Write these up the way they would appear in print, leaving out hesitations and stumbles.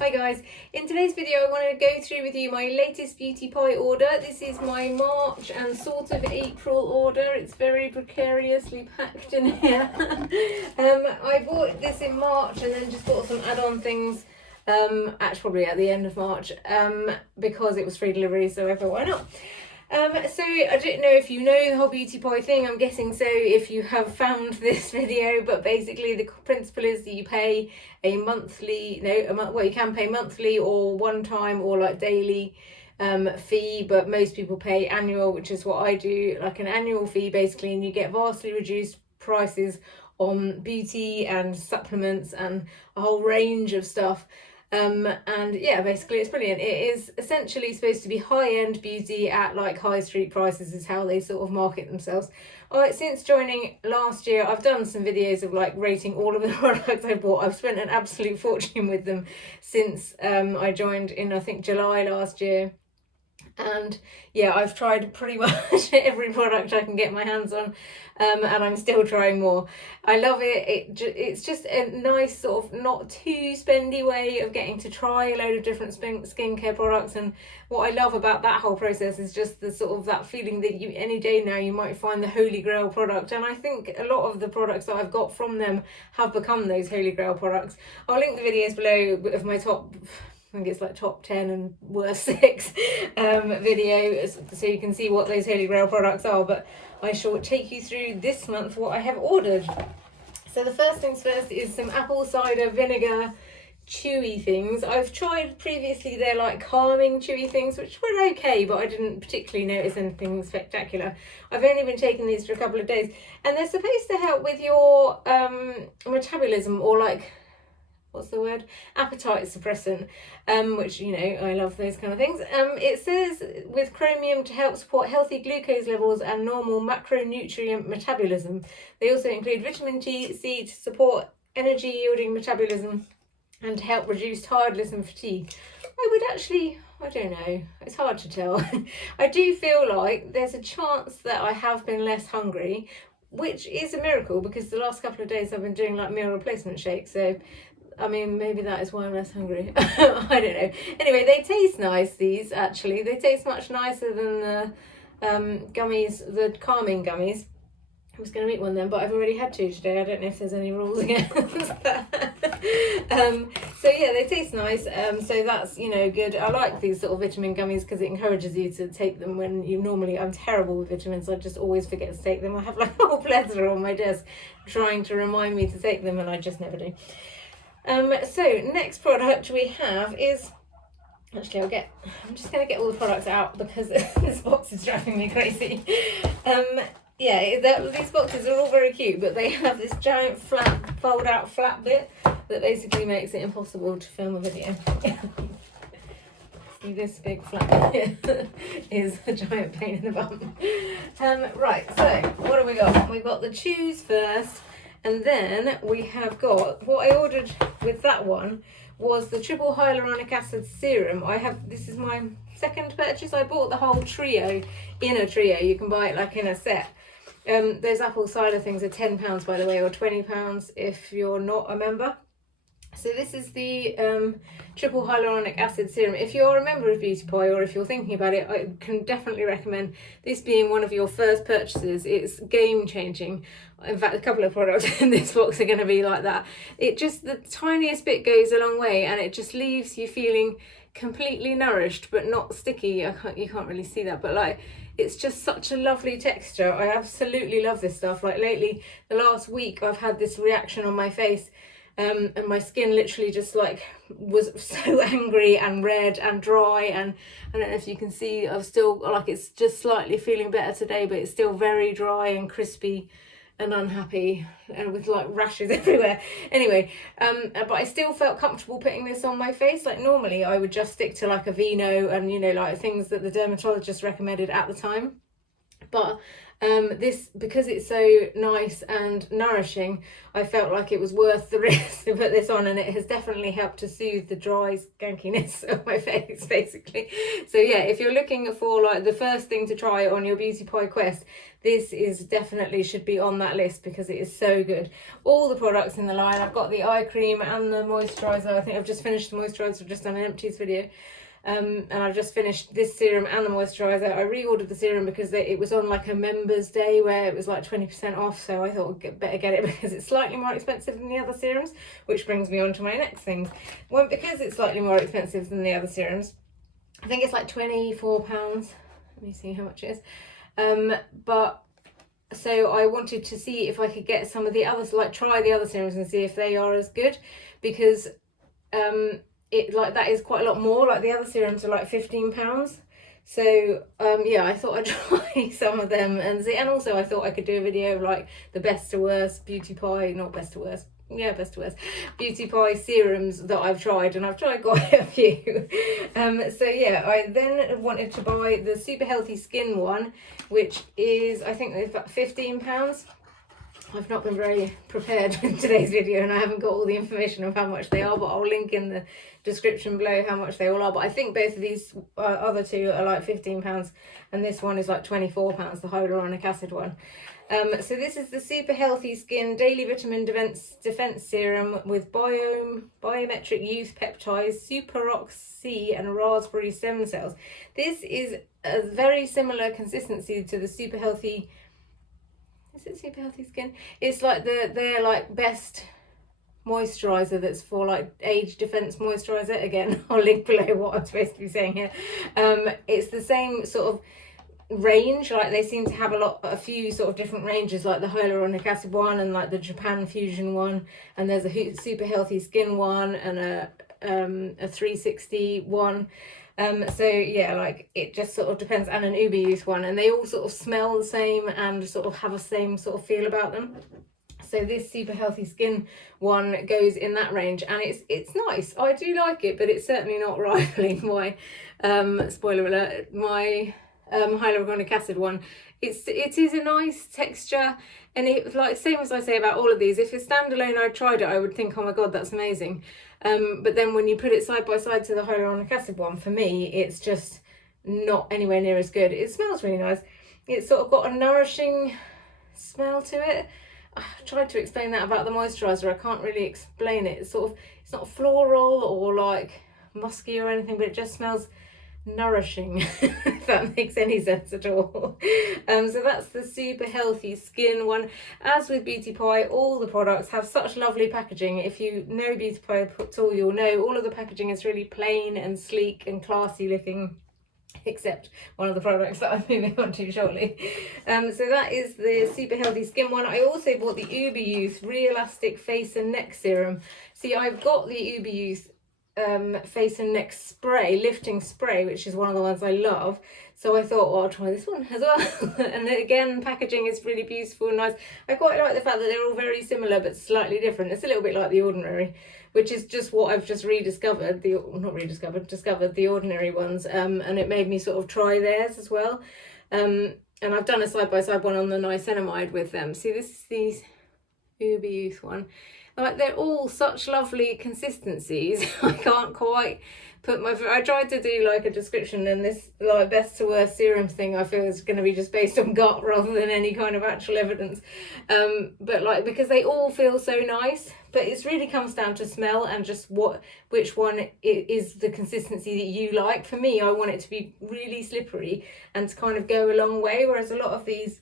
Hi guys, in today's video I want to go through with you my latest beauty pie order. This is my March and sort of April order. It's very precariously packed in here. I bought this in March and then just bought some add-on things actually probably at the end of March because it was free delivery, so I thought why not. So I don't know if you know the whole beauty pie thing. I'm guessing so if you have found this video, but basically the principle is that you pay a monthly, well, you can pay monthly or one time or like daily fee, but most people pay annual, which is what I do, like an annual fee basically, and you get vastly reduced prices on beauty and supplements and a whole range of stuff. And yeah, basically it's brilliant. It is essentially supposed to be high-end beauty at like high street prices is how they sort of market themselves. Since joining last year, I've done some videos of like rating all of the products I bought. I've spent an absolute fortune with them since I joined in, I think, July last year. And yeah, I've tried pretty much every product I can get my hands on, and I'm still trying more. I love it. It's just a nice sort of not too spendy way of getting to try a load of different skincare products. And what I love about that whole process is just the sort of that feeling that you any day now you might find the holy grail product. And I think a lot of the products that I've got from them have become those holy grail products. I'll link the videos below of my top, I think it's like top 10 and worst 6 video, so you can see what those holy grail products are, but I shall take you through this month what I have ordered. So the first things first is some apple cider vinegar chewy things. I've tried previously, they're like calming chewy things, which were okay, but I didn't particularly notice anything spectacular. I've only been taking these for a couple of days, and they're supposed to help with your metabolism, or like, what's the word, appetite suppressant, which, you know, I love those kind of things. It says with chromium to help support healthy glucose levels and normal macronutrient metabolism. They also include vitamin C to support energy yielding metabolism and to help reduce tiredness and fatigue. I don't know, it's hard to tell. I do feel like there's a chance that I have been less hungry, which is a miracle because the last couple of days I've been doing like meal replacement shakes, so I mean, maybe that is why I'm less hungry. I don't know. Anyway, they taste nice, these, actually. They taste much nicer than the gummies, the calming gummies. I was going to eat one then, but I've already had 2 today. I don't know if there's any rules against that. So yeah, they taste nice. So that's, you know, good. I like these sort of vitamin gummies because it encourages you to take them when you normally, I'm terrible with vitamins. I just always forget to take them. I have like a whole plethora on my desk trying to remind me to take them, and I just never do. So next product we have is, actually I'm just going to get all the products out because this box is driving me crazy. Yeah, these boxes are all very cute, but they have this giant flat, fold out flat bit that basically makes it impossible to film a video. See, this big flat bit is a giant pain in the bum. Right, so what have we got? We've got the chews first. And then we have got, what I ordered with that one was the triple hyaluronic acid serum. This is my second purchase. I bought the whole trio in a trio. You can buy it like in a set. Those apple cider things are £10 by the way, or £20 if you're not a member. So this is the triple hyaluronic acid serum. If you're a member of Beauty Pie, or if you're thinking about it, I can definitely recommend this being one of your first purchases. It's game changing. In fact, a couple of products in this box are going to be like that. It just, the tiniest bit goes a long way, and it just leaves you feeling completely nourished but not sticky. You can't really see that, but like, it's just such a lovely texture. I absolutely love this stuff. Like lately, the last week, I've had this reaction on my face. And my skin literally just like was so angry and red and dry, and I don't know if you can see, I've still like, it's just slightly feeling better today, but it's still very dry and crispy and unhappy and with like rashes everywhere. Anyway, but I still felt comfortable putting this on my face. Like normally I would just stick to like a Vino and, you know, like things that the dermatologist recommended at the time. But this, because it's so nice and nourishing, I felt like it was worth the risk to put this on, and it has definitely helped to soothe the dry skankiness of my face, basically. So yeah, if you're looking for like the first thing to try on your beauty pie quest, this is definitely should be on that list because it is so good. All the products in the line, I've got the eye cream and the moisturiser. I think I've just finished the moisturiser, I've just done an empties video. And I've just finished this serum and the moisturiser. I reordered the serum because it was on like a members day where it was like 20% off, so I thought I'd better get it because it's slightly more expensive than the other serums, which brings me on to my next things. Well, because it's slightly more expensive than the other serums, I think it's like £24. Let me see how much it is. But so I wanted to see if I could get some of the others, like try the other serums and see if they are as good, because it like that is quite a lot more. Like the other serums are like £15. So yeah, I thought I'd try some of them and see. And also I thought I could do a video of like the best to worst beauty pie, not best to worst, yeah, best to worst beauty pie serums that I've tried, and I've tried quite a few. So yeah, I then wanted to buy the Super Healthy Skin one, which is, I think it's about £15. I've not been very prepared with today's video and I haven't got all the information of how much they are, but I'll link in the description below how much they all are. But I think both of these other two are like £15 and this one is like £24, the hyaluronic acid one. So this is the Super Healthy Skin Daily Vitamin Defense Serum with Biometric Youth Peptides, Superox C and Raspberry Stem Cells. This is a very similar consistency to the Super Healthy, is it Super Healthy Skin? It's like their like best moisturizer that's for like age defense moisturizer. Again, I'll link below what I'm supposed to be saying here. It's the same sort of range, like they seem to have a few sort of different ranges, like the hyaluronic acid one and like the Japan fusion one, and there's a Super Healthy Skin one and a 360 one. So yeah, like it just sort of depends, and an Uber youth one, and they all sort of smell the same and sort of have the same sort of feel about them. So this Super Healthy Skin one goes in that range, and it's nice. I do like it, but it's certainly not rivaling my spoiler alert, my hyaluronic acid one. It is a nice texture, and it, like same as I say about all of these, if it's standalone I tried it I would think, oh my god, that's amazing. But then when you put it side by side to the hyaluronic acid one, for me it's just not anywhere near as good. It smells really nice. It's sort of got a nourishing smell to it. I tried to explain that about the moisturiser, I can't really explain it. It's sort of, it's not floral or like musky or anything, but it just smells nourishing, if that makes any sense at all. So that's the Super Healthy Skin one. As with Beauty Pie, all the products have such lovely packaging. If you know Beauty Pie at all, you'll know all of the packaging is really plain and sleek and classy looking, except one of the products that I'm moving on to shortly. So that is the Super Healthy Skin one. I also bought the Uber Youth Re-elastic Face and Neck Serum. See, I've got the Uber Youth face and neck spray, lifting spray, which is one of the ones I love, so I thought, well, I'll try this one as well. And again, packaging is really beautiful and nice. I quite like the fact that they're all very similar but slightly different. It's a little bit like The Ordinary, which is just what I've just discovered the Ordinary ones, and it made me sort of try theirs as well. And I've done a side-by-side one on the niacinamide with them. See, this is the Uber Youth one. Like, they're all such lovely consistencies. I can't quite put my... I tried to do like a description, and this like best to worst serum thing I feel is going to be just based on gut rather than any kind of actual evidence. But like, because they all feel so nice, but it really comes down to smell and just which one is the consistency that you like. For me, I want it to be really slippery and to kind of go a long way, whereas a lot of these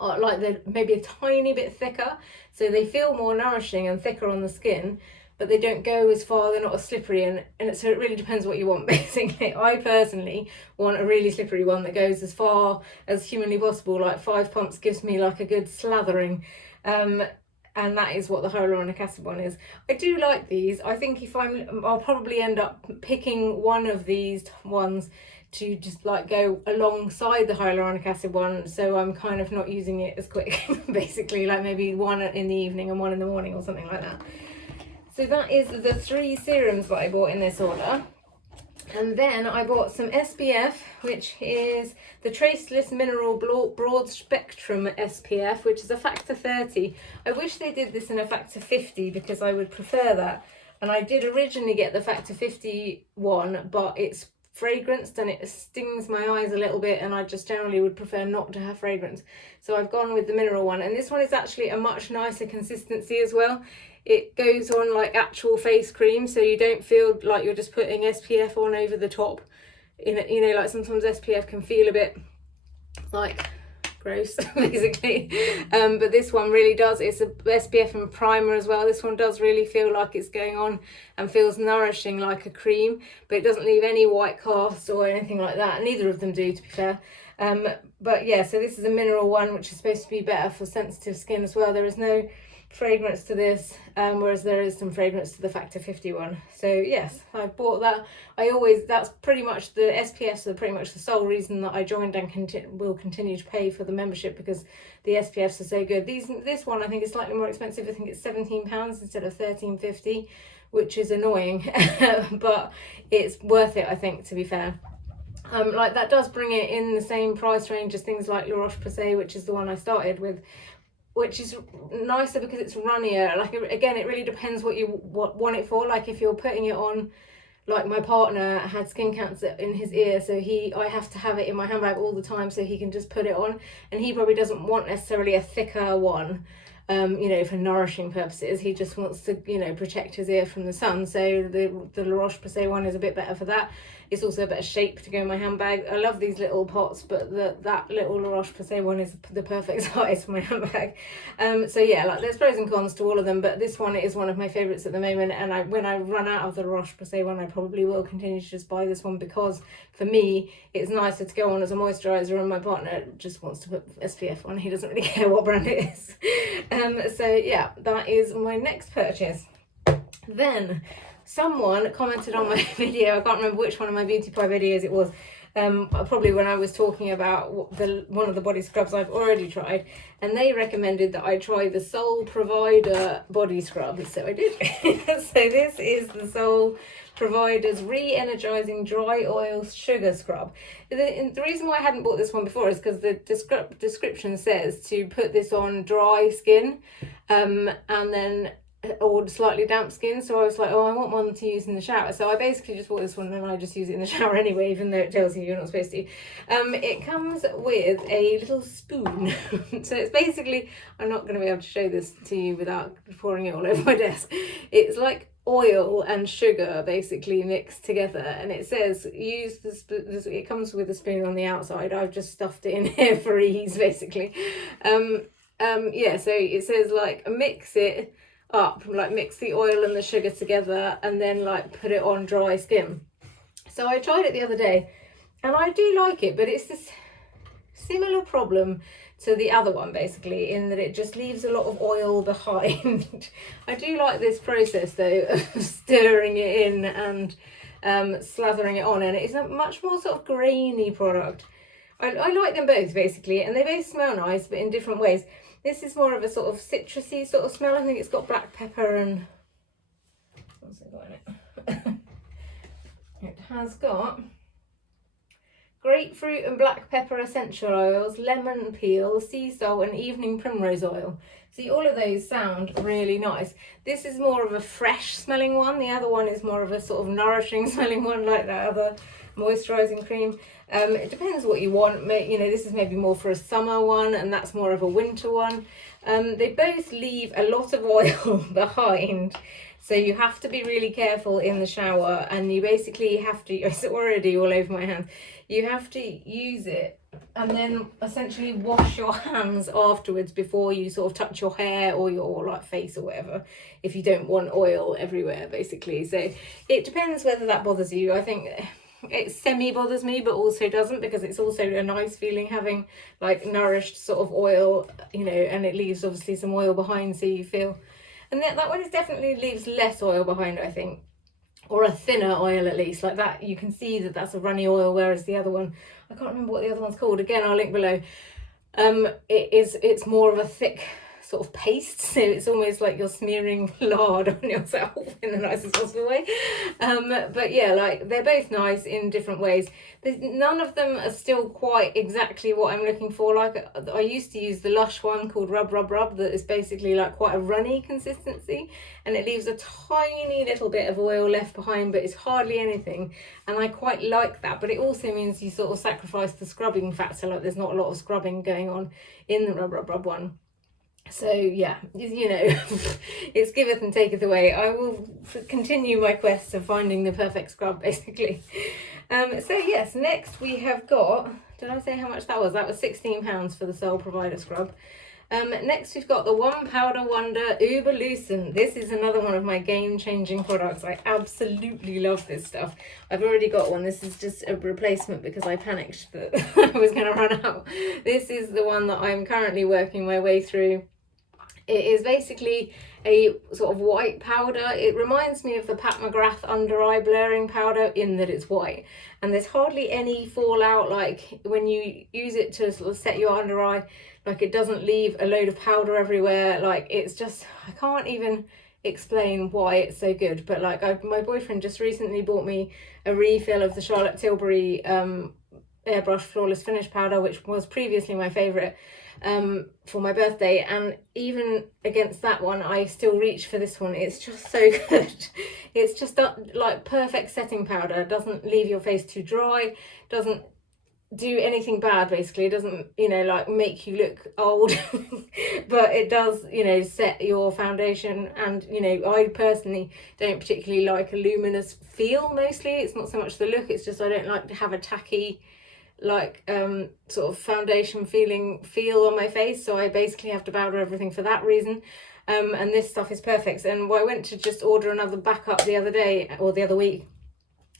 are like they're maybe a tiny bit thicker, so they feel more nourishing and thicker on the skin, but they don't go as far, they're not as slippery, and so it really depends what you want, basically. I personally want a really slippery one that goes as far as humanly possible, like 5 pumps gives me like a good slathering, and that is what the hyaluronic acid one is. I do like these. I think if I'll probably end up picking one of these ones to just like go alongside the hyaluronic acid one, so I'm kind of not using it as quick, basically, like maybe one in the evening and one in the morning or something like that. So that is the 3 serums that I bought in this order. And then I bought some SPF, which is the Traceless Mineral Blo Broad Spectrum SPF, which is a factor 30. I wish they did this in a factor 50 because I would prefer that. And I did originally get the factor 50 one, but it's fragranced and it stings my eyes a little bit, and I just generally would prefer not to have fragrance. So I've gone with the mineral one, and this one is actually a much nicer consistency as well. It goes on like actual face cream, so you don't feel like you're just putting SPF on over the top. You know, like sometimes SPF can feel a bit like gross basically, but this one really does. It's a SPF and primer as well. This one does really feel like it's going on and feels nourishing like a cream, but it doesn't leave any white cast or anything like that. Neither of them do, to be fair. But yeah, so this is a mineral one, which is supposed to be better for sensitive skin as well. There is no fragrance to this, whereas there is some fragrance to the factor 50 one. So yes, I bought that. That's pretty much the SPFs are pretty much the sole reason that I joined and will continue to pay for the membership, because the SPFs are so good. This one I think is slightly more expensive. I think it's £17 instead of £13.50, which is annoying, but it's worth it, I think, to be fair. Like that does bring it in the same price range as things like La Roche-Posay, which is the one I started with, which is nicer because it's runnier. Like, again, it really depends what you want it for. Like if you're putting it on, like my partner had skin cancer in his ear, so I have to have it in my handbag all the time so he can just put it on, and he probably doesn't want necessarily a thicker one, you know, for nourishing purposes. He just wants to, you know, protect his ear from the sun. So the La Roche-Posay one is a bit better for that. It's also a better shape to go in my handbag. I love these little pots, but that little La Roche-Posay one is the perfect size for my handbag. So yeah, like there's pros and cons to all of them, but this one is one of my favourites at the moment. And when I run out of the La Roche-Posay one, I probably will continue to just buy this one, because for me, it's nicer to go on as a moisturiser, and my partner just wants to put SPF on. He doesn't really care what brand it is. So yeah, that is my next purchase. Then someone commented on my video, I can't remember which one of my beauty pie videos it was, probably when I was talking about one of the body scrubs I've already tried, and they recommended that I try the Soul Provider body scrub, so I did. So this is the Soul Provider's Re-energizing Dry Oil Sugar Scrub. The reason why I hadn't bought this one before is because the description says to put this on dry skin, and then or slightly damp skin. So I was like, oh, I want one to use in the shower. So I basically just bought this one, and I just use it in the shower anyway, even though it tells you you're not supposed to. It comes with a little spoon. So it's basically, I'm not going to be able to show this to you without pouring it all over my desk. It's like oil and sugar basically mixed together, and it says use the spoon. It comes with a spoon on the outside. I've just stuffed it in here for ease, basically. Yeah, so it says like mix it up, like mix the oil and the sugar together, and then like put it on dry skin. So I tried it the other day, and I do like it, but it's this similar problem to the other one, basically, in that it just leaves a lot of oil behind. I do like this process though of stirring it in and slathering it on, and it's a much more sort of grainy product. I like them both basically, and they both smell nice, but in different ways. This is more of a sort of citrusy sort of smell. I think it's got black pepper and what's it got in it? It has got grapefruit and black pepper essential oils, lemon peel, sea salt, and evening primrose oil. See, all of those sound really nice. This is more of a fresh smelling one. The other one is more of a sort of nourishing smelling one, like that other moisturising cream. It depends what you want. You know, this is maybe more for a summer one, and that's more of a winter one. They both leave a lot of oil behind, so you have to be really careful in the shower, and you basically have to, it's already all over my hands, you have to use it and then essentially wash your hands afterwards before you sort of touch your hair or your like face or whatever, if you don't want oil everywhere, basically. So it depends whether that bothers you. I think it semi bothers me, but also doesn't, because it's also a nice feeling having like nourished sort of oil, you know, and it leaves obviously some oil behind, so you feel, and that one is definitely leaves less oil behind, I think, or a thinner oil at least, like that. You can see that that's a runny oil, whereas the other one, I can't remember what the other one's called, again I'll link below. It's more of a thick sort of paste, so it's almost like you're smearing lard on yourself in the nicest possible way. But yeah, like they're both nice in different ways. None of them are still quite exactly what I'm looking for. Like I used to use the Lush one called Rub Rub Rub that is basically like quite a runny consistency, and it leaves a tiny little bit of oil left behind, but it's hardly anything, and I quite like that. But it also means you sort of sacrifice the scrubbing factor, like there's not a lot of scrubbing going on in the Rub Rub Rub one. So yeah, you know, it's giveth and taketh away. I will continue my quest of finding the perfect scrub, basically. So yes, next we have got, did I say how much that was? That was £16 for the Sole Provider Scrub. Next we've got the One Powder Wonder Uberlucent. This is another one of my game-changing products. I absolutely love this stuff. I've already got one. This is just a replacement because I panicked that I was going to run out. This is the one that I'm currently working my way through. It is basically a sort of white powder. It reminds me of the Pat McGrath under eye blurring powder in that it's white, and there's hardly any fallout, like when you use it to sort of set your under eye, like it doesn't leave a load of powder everywhere. Like it's just, I can't even explain why it's so good. But like my boyfriend just recently bought me a refill of the Charlotte Tilbury Airbrush Flawless Finish powder, which was previously my favourite, for my birthday, and even against that one I still reach for this one. It's just so good. It's just like perfect setting powder. Doesn't leave your face too dry, doesn't do anything bad, basically. It doesn't, you know, like make you look old but it does, you know, set your foundation. And you know, I personally don't particularly like a luminous feel. Mostly it's not so much the look, it's just I don't like to have a tacky like sort of foundation feel on my face, so I basically have to powder everything for that reason. And this stuff is perfect. And I went to just order another backup the other day, or the other week,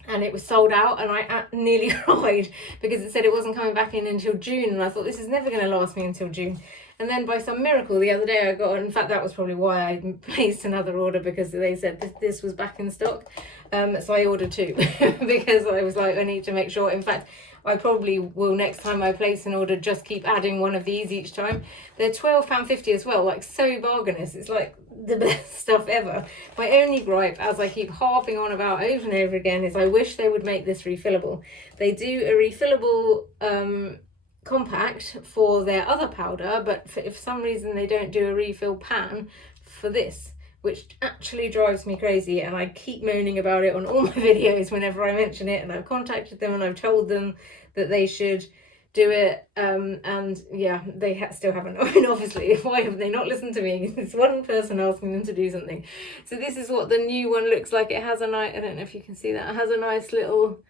and it was sold out, and I nearly cried because it said it wasn't coming back in until June, and I thought this is never going to last me until June. And then by some miracle the other day I got, in fact that was probably why I placed another order, because they said this was back in stock. So I ordered two because I was like, I need to make sure. In fact, I probably will, next time I place an order, just keep adding one of these each time. They're £12.50 as well, like so bargainous. It's like the best stuff ever. My only gripe, as I keep harping on about over and over again, is I wish they would make this refillable. They do a refillable compact for their other powder, but if for some reason they don't do a refill pan for this, which actually drives me crazy, and I keep moaning about it on all my videos whenever I mention it, and I've contacted them and I've told them that they should do it, and yeah, they still haven't. I mean, obviously, why have they not listened to me? It's one person asking them to do something. So this is what the new one looks like. It has a nice, I don't know if you can see that, it has a nice little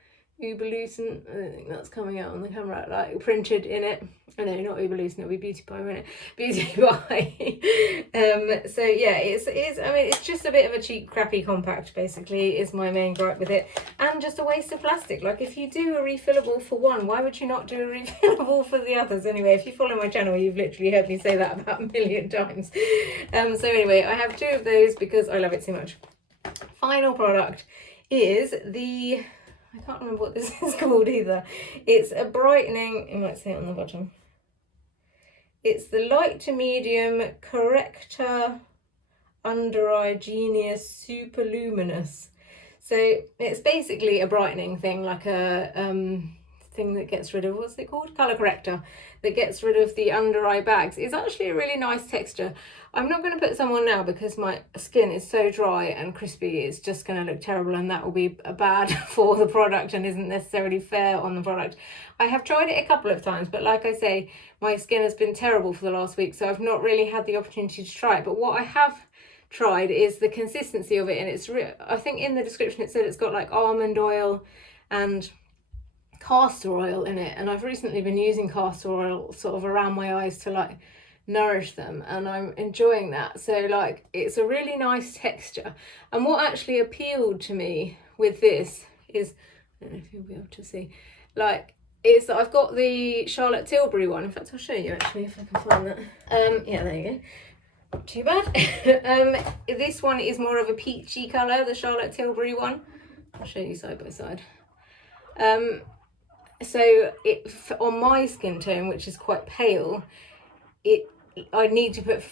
Uberlucent, I don't think that's coming out on the camera, like printed in it. I know, not Uberlucent, it'll be Beauty Pie, won't it? Beauty Pie. So yeah, it's I mean, it's just a bit of a cheap, crappy compact, basically, is my main gripe with it. And just a waste of plastic. Like, if you do a refillable for one, why would you not do a refillable for the others? Anyway, if you follow my channel, you've literally heard me say that about a million times. So anyway, I have two of those because I love it too much. Final product is the, I can't remember what this is called either. It's a brightening, you might see it on the bottom. It's the light to medium corrector under eye genius Superluminous. So it's basically a brightening thing, like a thing that gets rid of, what's it called? Colour corrector that gets rid of the under eye bags. It's actually a really nice texture. I'm not going to put some on now because my skin is so dry and crispy, it's just going to look terrible, and that will be bad for the product and isn't necessarily fair on the product. I have tried it a couple of times, but like I say, my skin has been terrible for the last week, so I've not really had the opportunity to try it. But what I have tried is the consistency of it, and it's I think in the description it said it's got like almond oil and castor oil in it, and I've recently been using castor oil sort of around my eyes to like nourish them, and I'm enjoying that. So like, it's a really nice texture. And what actually appealed to me with this is, I don't know if you'll be able to see, like, is that I've got the Charlotte Tilbury one. In fact, I'll show you actually if I can find that. Yeah, there you go. Not too bad. This one is more of a peachy colour, the Charlotte Tilbury one. I'll show you side by side. So it, on my skin tone, which is quite pale, it I need to put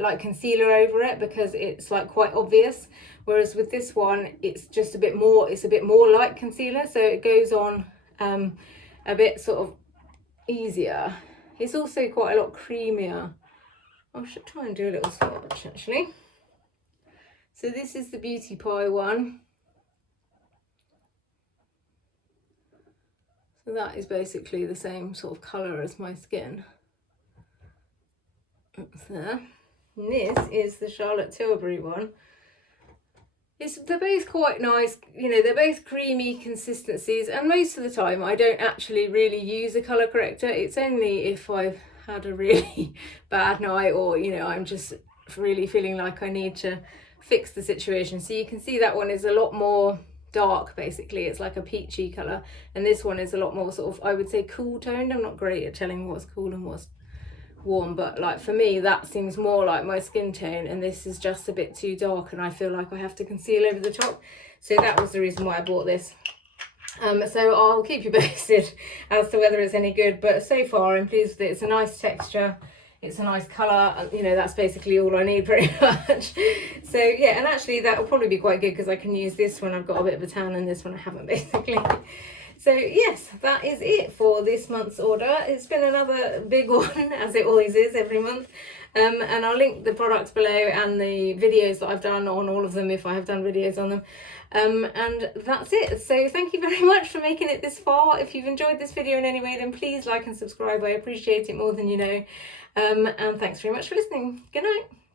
like concealer over it because it's like quite obvious, whereas with this one it's just a bit more, it's a bit more like concealer, so it goes on a bit sort of easier. It's also quite a lot creamier. I should try and do a little swatch actually. So this is the Beauty Pie one. So that is basically the same sort of colour as my skin. That's there. And this is the Charlotte Tilbury one. They're both quite nice, you know, they're both creamy consistencies, and most of the time I don't actually really use a colour corrector. It's only if I've had a really bad night, or, you know, I'm just really feeling like I need to fix the situation. So you can see that one is a lot more dark, basically. It's like a peachy colour, and this one is a lot more sort of, I would say, cool toned. I'm not great at telling what's cool and what's warm, but like for me that seems more like my skin tone, and this is just a bit too dark and I feel like I have to conceal over the top. So that was the reason why I bought this. So I'll keep you posted as to whether it's any good, but so far I'm pleased with it. It's a nice texture, it's a nice colour, you know, that's basically all I need pretty much. So yeah, and actually that will probably be quite good because I can use this one, I've got a bit of a tan, and this one I haven't, basically. So yes, that is it for this month's order. It's been another big one, as it always is every month. And I'll link the products below and the videos that I've done on all of them if I have done videos on them. And that's it. So thank you very much for making it this far. If you've enjoyed this video in any way, then please like and subscribe. I appreciate it more than you know. And thanks very much for listening. Good night.